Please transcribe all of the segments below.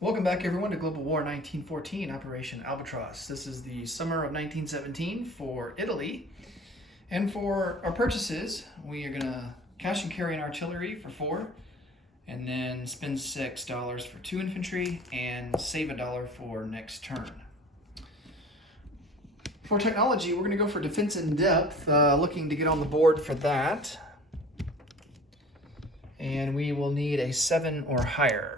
Welcome back, everyone, to Global War 1914, Operation Albatross. This is the summer of 1917 for Italy. And for our purchases, we are going to cash and carry an artillery for 4, and then spend $6 for 2 infantry, and save $1 for next turn. For technology, we're going to go for defense in depth, looking to get on the board for that. And we will need a 7 or higher.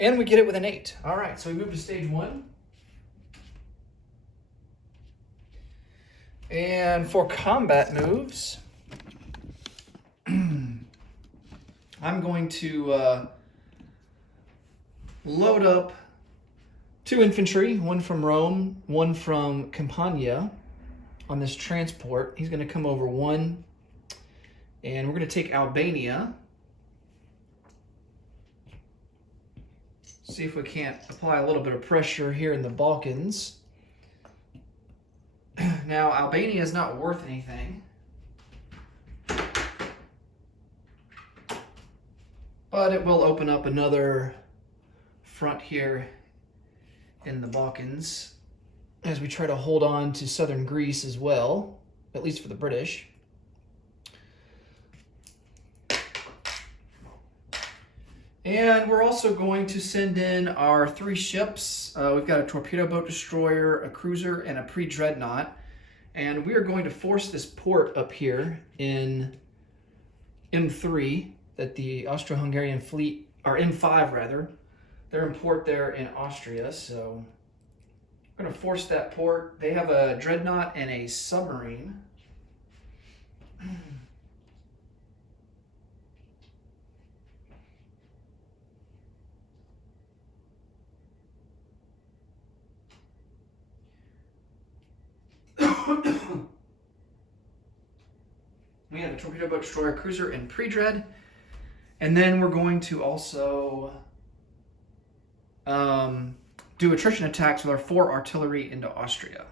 And we get it with an 8. All right, so we move to stage 1. And for combat moves, I'm going to load up 2 infantry, one from Rome, one from Campania on this transport. He's going to come over 1, and we're going to take Albania. See if we can't apply a little bit of pressure here in the Balkans. Now, Albania is not worth anything, but it will open up another front here in the Balkans as we try to hold on to southern Greece as well, at least for the British. And we're also going to send in our 3 ships. We've got a torpedo boat destroyer, a cruiser, and a pre-dreadnought. And we are going to force this port up here in M3 that the Austro-Hungarian fleet, or M5 rather, they're in port there in Austria. So we're going to force that port. They have a dreadnought and a submarine. We have a torpedo boat destroyer, cruiser, and pre-dread. And then we're going to also do attrition attacks with our 4 artillery into Austria.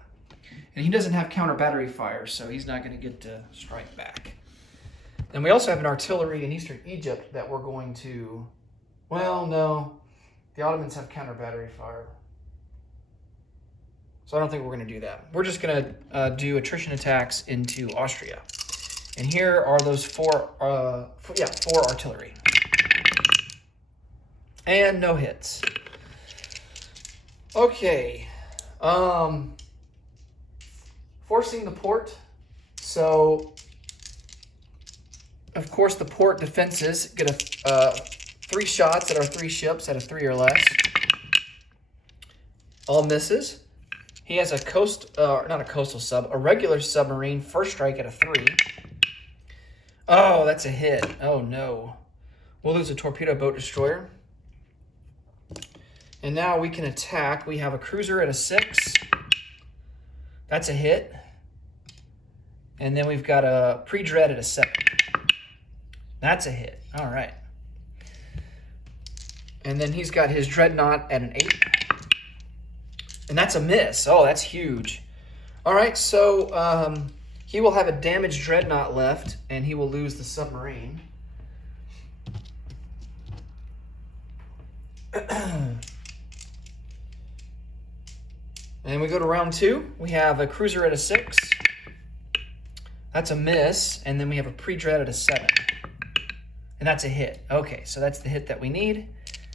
And he doesn't have counter battery fire, so he's not going to get to strike back. And we also have an artillery in eastern Egypt that we're going to, well, no, the Ottomans have counter battery fire. So I don't think we're going to do that. We're just going to do attrition attacks into Austria. And here are those 4 artillery. And no hits. Okay. Forcing the port. So, of course, the port defenses get 3 shots at our 3 ships at a 3 or less. All misses. He has a regular submarine, first strike at a 3. Oh, that's a hit. Oh, no. We'll lose a torpedo boat destroyer. And now we can attack. We have a cruiser at a 6. That's a hit. And then we've got a pre-dread at a 7. That's a hit. All right. And then he's got his dreadnought at an 8. And that's a miss. Oh, that's huge. All right, so he will have a damaged dreadnought left, and he will lose the submarine. And we go to round 2. We have a cruiser at a 6. That's a miss. And then we have a pre-dread at a 7. And that's a hit. Okay, so that's the hit that we need.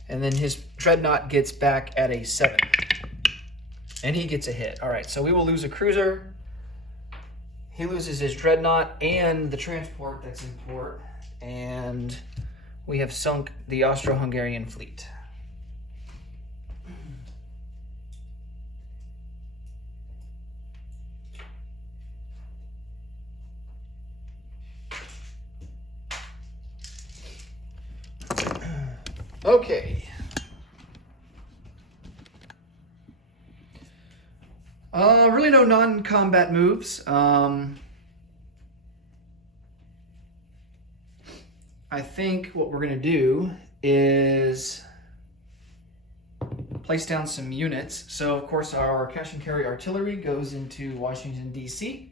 And then his dreadnought gets back at a 7. And he gets a hit. All right, so we will lose a cruiser. He loses his dreadnought and the transport that's in port. And we have sunk the Austro-Hungarian fleet. Okay. Really no non-combat moves. I think what we're going to do is place down some units. So, of course, our cash and carry artillery goes into Washington, D.C.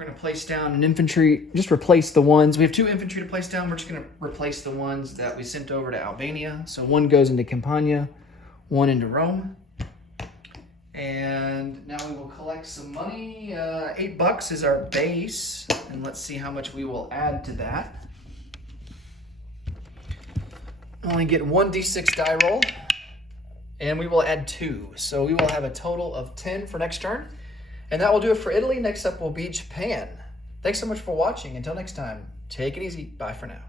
We're going to place down an infantry, just replace the ones. We have 2 infantry to place down. We're just going to replace the ones that we sent over to Albania. So 1 goes into Campania, 1 into Rome. And now we will collect some money. $8 is our base. And let's see how much we will add to that. Only get 1 d6 die roll. And we will add 2. So we will have a total of 10 for next turn. And that will do it for Italy. Next up will be Japan. Thanks so much for watching. Until next time, take it easy. Bye for now.